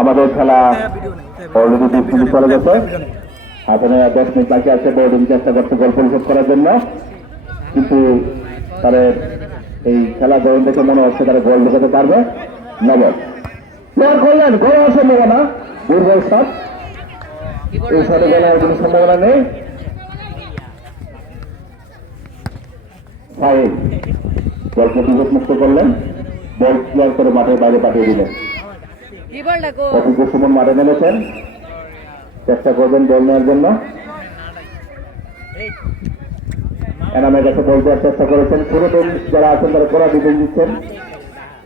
আমাদের খেলা already 20 minute চলে গেছে। এখনো 10 মিনিট বাকি আছে। বোর্ডিং চেষ্টা করছে গোল পরিশোধ করার জন্য, কিন্তু তারা এই খেলা ধরন দেখে মনে হচ্ছে তারা গোল ঢোকাতে পারবে। নবল প্লেয়ার করলেন, গোল হওয়ার সম্ভাবনা, দুর্বল শট, এই শটে গোল হওয়ার কোনো সম্ভাবনা নেই। ফাইন বলকে বিপদ মুক্ত করলেন, বল ক্লিয়ার করে মাঠের বাইরে পাঠিয়ে দিলেন। অভিজ্ঞ সুমন মাঠে নেমেছেন, চেষ্টা করবেন বল নেওয়ার জন্য। এনামের কাছে বল দেওয়ার চেষ্টা করেছেন, ছোট টিম যারা আছেন তারা কড়া ডিফেন্স দিচ্ছেন।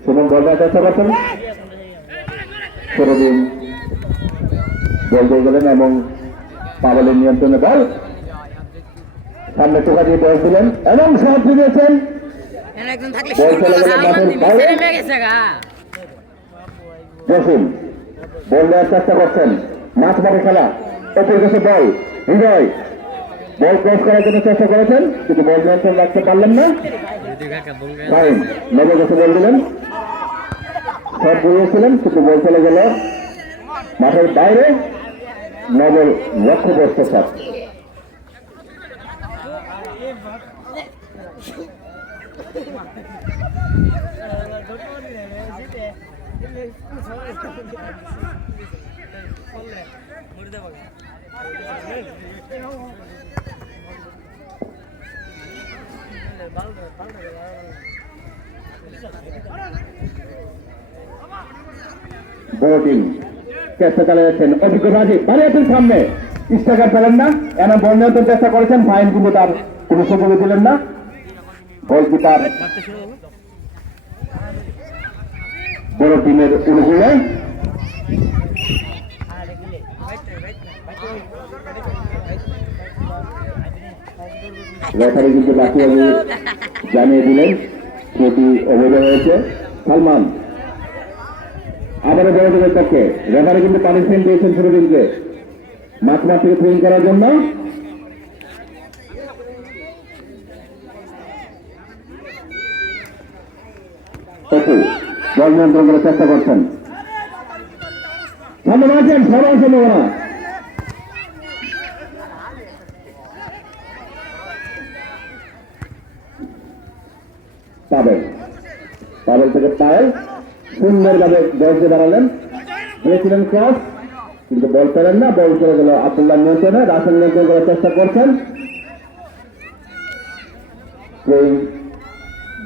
সুমন বল দেওয়ার চেষ্টা করছেন, ছোট টিম বল দিয়ে গেলেন এবং পাওয়ালের নিয়ন্ত্রণে বল সামনে টোকা দিয়ে বল দিলেন এবং শট দিয়েছেন। বল চলে গেল মাঠের বাইরে। জসিম বল দেওয়ার চেষ্টা করছেন, মাঠ মাঠে খেলা, ওপর গেছে বল, হৃদয় বল ক্রস করার জন্য চেষ্টা করেছেন কিন্তু বল নিয়ন্ত্রণ রাখতে পারলেন না। ফাইন নবল কাছে বল দিলেন, শট বুঝিয়েছিলেন কিন্তু বল চলে গেল মাঠের বাইরে। Noble লক্ষ্যগ্রস্ত shot. বোটিং চেষ্টা চালিয়েছেন অভিজ্ঞ রাজীব, দাঁড়িয়েছেন সামনে, স্ট্রাইকার পেলেন না, এমন বল নিয়ন্ত্রণ চেষ্টা করেছেন, ফাইন কিন্তু তার কোনো সুযোগ দিলেন না। গোলকিপার বড় টিমের অনুকূলে রেফারি কিন্তু বাকি জানিয়ে দিলেন সেটি অবৈধ হয়েছে। সালমান আবারও বড় টিমের পক্ষে রেফারি কিন্তু পানিশমেন্ট দিয়েছেন ছোট টিমকে মাঠ মাঠ থেকে থ্রোইং করার জন্য। বল নিয়ন্ত্রণ করার চেষ্টা করছেন, সামনে আছেন সবার সম্ভাবনা। পাবেল থেকে পায়েল সুন্দরভাবে বলতে দাঁড়ালেন, দিয়েছিলেন ক্রস কিন্তু বল পেলেন না, বল চলে গেল আব্দুল্লাহ নিয়ন্ত্রণে। রাসেল নিয়ন্ত্রণ করার চেষ্টা করছেন,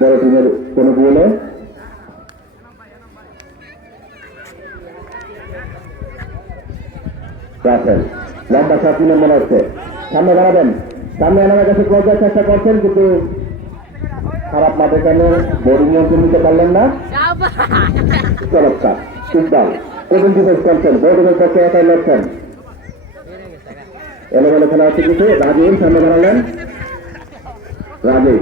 বড় টিমের অনুকূলে। রাসেল লম্বা শট নিলেন মনে হচ্ছে, সামনে দাঁড়াবেন, সামনে আমার কাছে ক্রস দেওয়ার চেষ্টা করছেন কিন্তু খারাপ মাঠে কেন বোর্ডিং নিয়ন্ত্রণ নিতে পারলেন না। চমৎকার ফুটবল প্রথম ডিফেন্স করছেন, বোর্ডিংয়ের পক্ষে একাই লড়ছেন, এলোমেলো খেলা হচ্ছে কিছু। রাজীব সামনে দাঁড়ালেন, রাজীব